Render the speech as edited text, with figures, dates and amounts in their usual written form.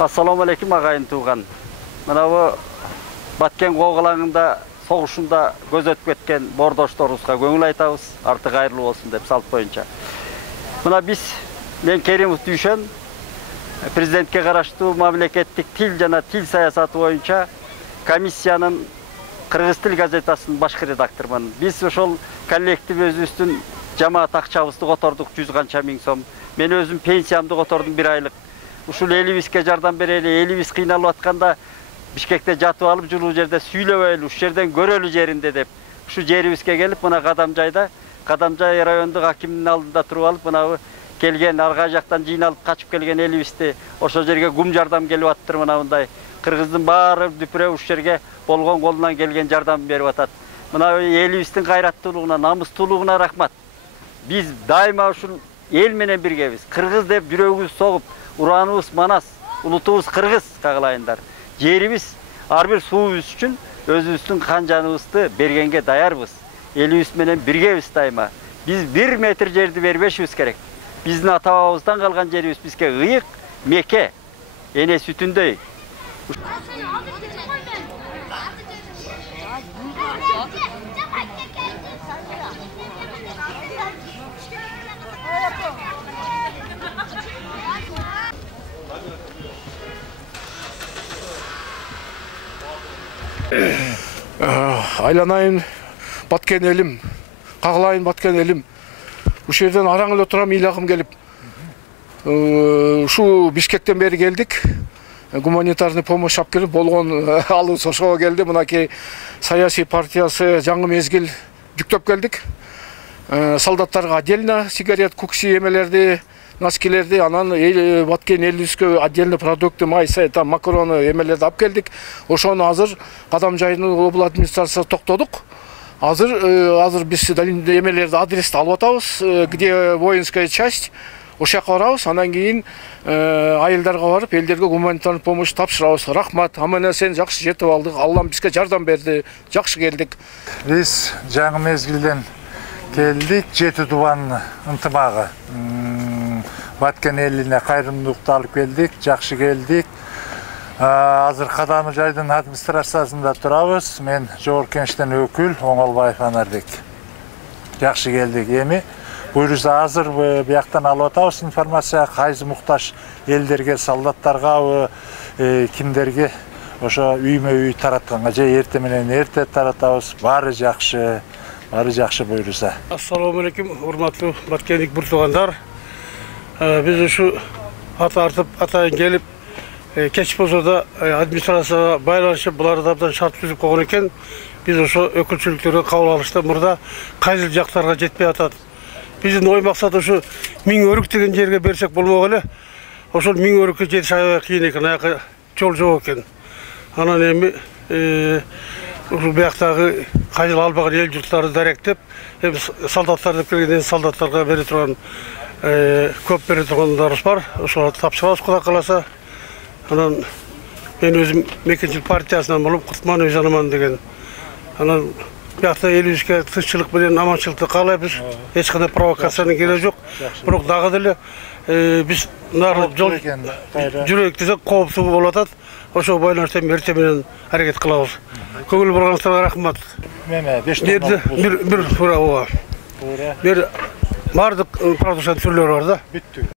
Assalamu alaikum agayın tuğan. Mana bu Batken Qoğulаңында soğuşunda göz ötüp ketken bordoşlarımızga көңүл айтабыз, artık hayırlı olsun dep salt boyunca. Mana men Kerimov Düşen, prezidentke karaştуу mamлекеттик til жана til саясаты боюнча комиссиянын Кыргыз тил газетасынын башкы редактормун. Biz ошол коллектив өзүбүздүн жамаат акчабызды котордук 100 канча миң сом. Мен өзүм пенсиямды котордум 1 айлык. Ушул Элибиске жардам берели, Элибис кыйналып атканда Бишкекте жатып алып жылуу жерде сүйлөбөйлү, ушу жерден көрөлү жеринде деп. Ушу жерибизге келип, мына Кадамжай райондук акимдин алдында туруп алып, мына келген арга жактан жыйналып качып келген Элибисти ошол жерге гум жардам келип аттыр, мына мындай. Кыргыздын баары дүпүрө ушу жерге болгон колунан келген жардам берип атат. Мына Элибистин кайраттуулугуна, намыстуулугуна рахмат. Биз дайыма ушул эл менен биргебиз. Кыргыз деп жүрөгүбүз согуп, ураныбыз манас, улутубуз кыргыз кагалайындар. Жерибиз ар бир суубуз үчүн өзүбүздүн кан жаныбызды бергенге даярбыз. Элибиз менен биргебиз дайыма. Биз 1 метр жерди бербешибиз керек. Биздин ата бабабыздан калган жерибиз бизге ыйык, меке, эне сүтүндөй. Айланайын баткен элим, кагалайын баткен элим. Ушул жерден араң эле турам ыйлагым келип. Ушу Бишкектен бери келдик. Гуманитарный помощь алып келип болгон алыс ошого келди. Мынакей саясий партиясы жаңы мезгил жүктөп келдик. Солдаттарга отдельно сигарет, кукси эмелерди, носкилерди, анан баткен элибизге отдельно продукты, май, там макароны эмелерди алып келдик. Ошону азыр Кадамжайдын обл администрациясы токтодук. Азыр биз эмелерди адрести алып атабыз, где воинская часть, ошол жака барабыз. Андан кийин айылдарга барып, элдерге гуманитарный помощь тапшырабыз. Рахмат, аман эсен жакшы жетип алдык. Аллам бизге жардам берди. Жакшы келдик. Биз жаңы мезгилден келдик, жети тубан ынтымагы. Баткен элине кайрымдуулукту алып келдик, жакшы келдик. Азыр Кадамжайдын администрациясында турабыз. Мен Жогорку Кеңештен өкүл Оңолбаев Анарбек. Жакшы келдик. Эми буйруза азыр бияктан алып атабыз информация, кайсы муктаж элдерге, солдаттарга, кимдерге ошо үймө-үй таратканга же эрте менен эрте таратабыз. Баары жакшы буйруза. Assalamu alaikum, урматтуу баткендик бир туугандар. Биз ушу ата артып, атайын келип, кеч болсо да администрацияга байланышып, буларды абдан шарт түзүп койгон экен. Биз ошо өкүлчүлүктөргө кабыл алышты. Мурда кайсыл жактарга жетпей атат. Биздин ой максат ушу 1000 өрүк деген жерге берсек болмок эле. Ошол 1000 өрүккө жетиш аябай кыйын экен, аяка жол жок экен. Анан эми ушул бияктагы кайыл албаган эл журттарды даректеп, солдаттар деп келгенден солдаттарга бере турган көп бере тургандарыбыз бар. Ошолорду тапшырабыз Кудай кааласа. Анан мен өзүм мекенчилик партиясынан болуп Кутман Өзанаман деген. Анан биякта элибизге тынччылык менен аманчылыкты каалайбыз. Эч кандай провокациянын кереги жок. Бирок дагы деле биз нары жол жүрөк десек кооптуу болуп атат. Ошо байланышта эрте менен аракет кылабыз. Көңүл бурганыңыздарга рахмат. Бир баардык продукция түрлөрү бар да. Бүттү.